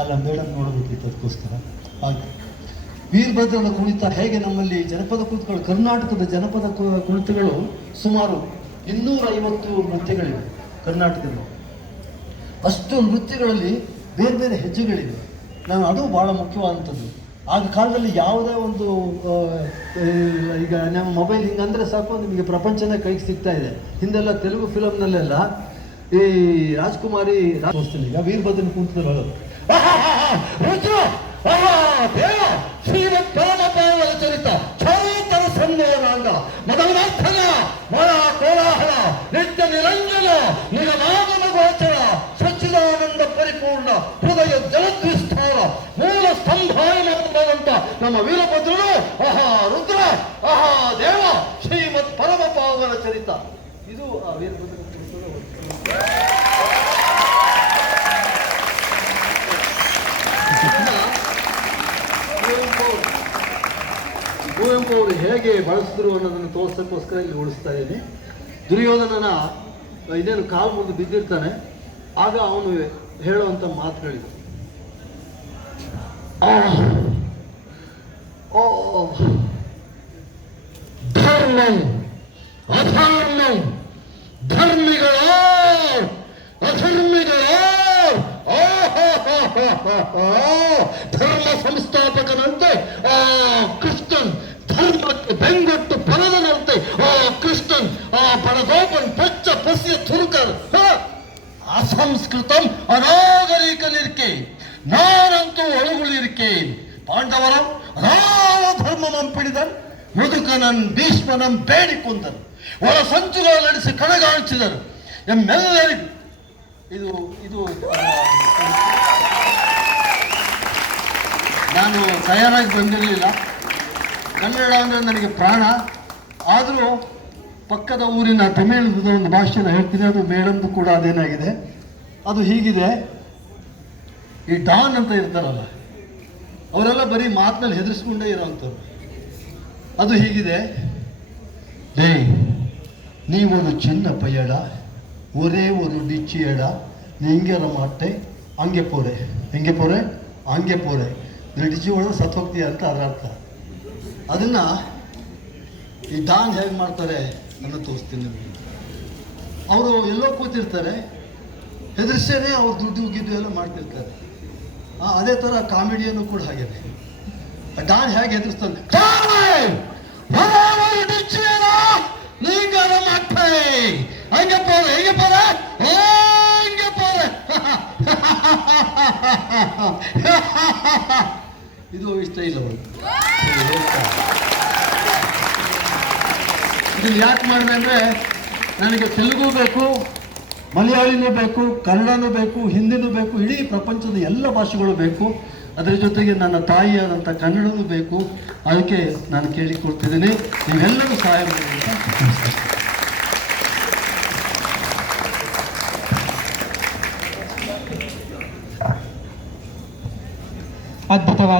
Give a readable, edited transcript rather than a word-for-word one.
ಅಲ್ಲ ಮೇಡಮ್ ನೋಡಬೇಕಿತ್ತು ಅದಕ್ಕೋಸ್ಕರ. ಹಾಗೆ ವೀರಭದ್ರನ ಕುಣಿತ ಹೇಗೆ ನಮ್ಮಲ್ಲಿ ಜನಪದ ಕುಣಿತಗಳು, ಕರ್ನಾಟಕದ ಜನಪದ ಕುಣಿತಗಳು ಸುಮಾರು 250 ನೃತ್ಯಗಳಿವೆ ಕರ್ನಾಟಕದಲ್ಲಿ. ಅಷ್ಟು ನೃತ್ಯಗಳಲ್ಲಿ ಬೇರೆ ಬೇರೆ ಹೆಜ್ಜೆಗಳಿವೆ. ಅದು ಭಾಳ ಮುಖ್ಯವಾದಂಥದ್ದು. ಆಗ ಕಾಲದಲ್ಲಿ ಯಾವುದೇ ಒಂದು ಈಗ ನಮ್ಮ ಮೊಬೈಲ್ ಹಿಂಗಂದರೆ ಸಾಕು ನಿಮಗೆ ಪ್ರಪಂಚನೇ ಕೈಗೆ ಸಿಗ್ತಾ ಇದೆ. ಹಿಂದೆಲ್ಲ ತೆಲುಗು ಫಿಲಮ್ನಲ್ಲೆಲ್ಲ ಈ ರಾಜ್ಕುಮಾರಿ ತೋರಿಸ್ತೀನಿ. ಈಗ ವೀರಭದ್ರನ ಕುಣಿತಗಳು ಚರಿತ ಛಾಯಿತರ ಸನ್ಮಾನಾಂಗ ಮದನಾರ್ಥನ ಮಳ ಕೋಲಾಹಲ ನಿತ್ಯ ನಿರಂಜನ ನಿಗಮಾಗಮ ಗೋಚರ ಸಚ್ಚಿದಾನಂದ ಪರಿಪೂರ್ಣ ಹೃದಯ ಜಲದ್ವಿಸ್ತಾರ ಮೂಲ ಸ್ತಂಭಾಯಮಾನವಾದಂತ ನಮ್ಮ ವೀರಭದ್ರನು ಆಹಾ ರುದ್ರ ಆಹಾ ದೇವ ಶ್ರೀಮತ್ ಪರಮ ಪಾವನ ಚರಿತ. ಇದು ಆ ವೀರಭದ್ರ ಕುವೆಂಪು ಅವರು ಹೇಗೆ ಬಳಸಿದ್ರು ಅನ್ನೋದನ್ನು ತೋರ್ಸೋಕ್ಕೋಸ್ಕರ ಇಲ್ಲಿ ಉಳಿಸ್ತಾ ಇದ್ದೀನಿ. ದುರ್ಯೋಧನನ ಇನ್ನೇನು ಕಾಲು ಮುಂದೆ ಬಿದ್ದಿರ್ತಾನೆ, ಆಗ ಅವನು ಹೇಳುವಂಥ ಮಾತುಗಳಿವೆ. ಧರ್ಮಂ ಅಧರ್ಮಂ ಧರ್ಮಿಗಳೋ ಅಧರ್ಮಿಗಳೋ ಧರ್ಮ ಸಂಸ್ಥಾಪಕನಂತೆ ಆ ಕೃಷ್ಣನ್, ಧರ್ಮಕ್ಕೆ ಬೆಂಗೊಟ್ಟು ಪರದನಂತೆ ಆ ಕೃಷ್ಣನ್, ಆ ಪಡಗೋಪನ್ ಪಚ್ಚ ಪಸ್ಯ ತುರುಕರ್ ಅಸಂಸ್ಕೃತಂ ಅನಾಗರಿಕನಿರ್ಕೆ ನಾನಂತೂ ಒಳಗುಳಿರ್ಕೆ ಪಾಂಡವರಂ ರಾಮ ಧರ್ಮಮಂ ಪಿಡಿದನ್ ಮುದುಕನನ್ ಭೀಷ್ಮನಂ ಬೇಡಿಕೊಂಡರು ಒಳ ಸಂಚುಗಳು ನಡೆಸಿ ಕಣಗಾಣಿಸಿದರು ಎಮ್ಮೆಲ್ಲರಿಗೂ. ಇದು ಇದು ನಾನು ತಯಾರಾಗಿ ಬಂದಿರಲಿಲ್ಲ. ಕನ್ನಡ ಅಂದರೆ ನನಗೆ ಪ್ರಾಣ. ಆದರೂ ಪಕ್ಕದ ಊರಿನ ತಮಿಳಿನ ಒಂದು ಭಾಷೆನ ಹೇಳ್ತೀನಿ. ಅದು ಮೇಡಮ್ದು ಕೂಡ ಅದೇನಾಗಿದೆ, ಅದು ಹೀಗಿದೆ. ಈ ಡಾನ್ ಅಂತ ಇರ್ತಾರಲ್ಲ, ಅವರೆಲ್ಲ ಬರೀ ಮಾತಿನಲ್ಲಿ ಹೆದರಿಸ್ಕೊಂಡೇ ಇರೋವಂಥವ್ರು. ಅದು ಹೀಗಿದೆ. ಡೇ ನೀವೊಂದು ಚಿನ್ನ ಪಯ್ಯಡ ஒரே ஒரு நிச்சயடா நீங்கிற மாட்டே ಹಂಗೆ ಪೋರೆ ಹೆಂಗೆ ಪೋರೆ ಹಂಗೆ ಪೋರೆ ಡಿಚ್ಚಿ ಹೊಡೆದು ಸತ್ತು ಹೋಗ್ತೀಯ ಅಂತ ಅದರ ಅರ್ಥ. ಅದನ್ನು ಈ ಡಾನ್ ಹೇಗೆ ಮಾಡ್ತಾರೆ ಅನ್ನೋ ತೋರಿಸ್ತೀನಿ ನಿಮಗೆ. ಅವರು ಎಲ್ಲೋ ಕೂತಿರ್ತಾರೆ, ಹೆದರ್ಸೇನೆ ಅವ್ರು ದುಡ್ಡು ಗಿದ್ದು ಎಲ್ಲ ಮಾಡ್ತಿರ್ತಾರೆ. ಅದೇ ಥರ ಕಾಮಿಡಿಯನ್ನು ಕೂಡ ಹಾಗೆ ಡಾನ್ ಹೇಗೆ ಹೆದರ್ಸ್ತಾನೆ, ನೀಂಗಾರ ಮಾಡ್ತಾರೆ ಹಂಗೆ ಪೋರೆ ಹೆಂಗೆ ಪೋರೆ ಹಂಗೆ ಪೋರೆ. ಇದು ಇಷ್ಟ ಇಲ್ಲ ಅವರು. ಇದನ್ನು ಯಾಕೆ ಮಾಡಿದೆ ಅಂದರೆ, ನನಗೆ ತೆಲುಗು ಬೇಕು, ಮಲಯಾಳಿನೂ ಬೇಕು, ಕನ್ನಡನೂ ಬೇಕು, ಹಿಂದಿನೂ ಬೇಕು, ಇಡೀ ಪ್ರಪಂಚದ ಎಲ್ಲ ಭಾಷೆಗಳು ಬೇಕು. ಅದರ ಜೊತೆಗೆ ನನ್ನ ತಾಯಿಯಾದಂಥ ಕನ್ನಡನೂ ಬೇಕು. ಅದಕ್ಕೆ ನಾನು ಕೇಳಿಕೊಡ್ತಿದ್ದೀನಿ, ನೀವೆಲ್ಲರೂ ಸಹಾಯ ಮಾಡಿ ಅಂತ. ಅದ್ಭುತವಾದ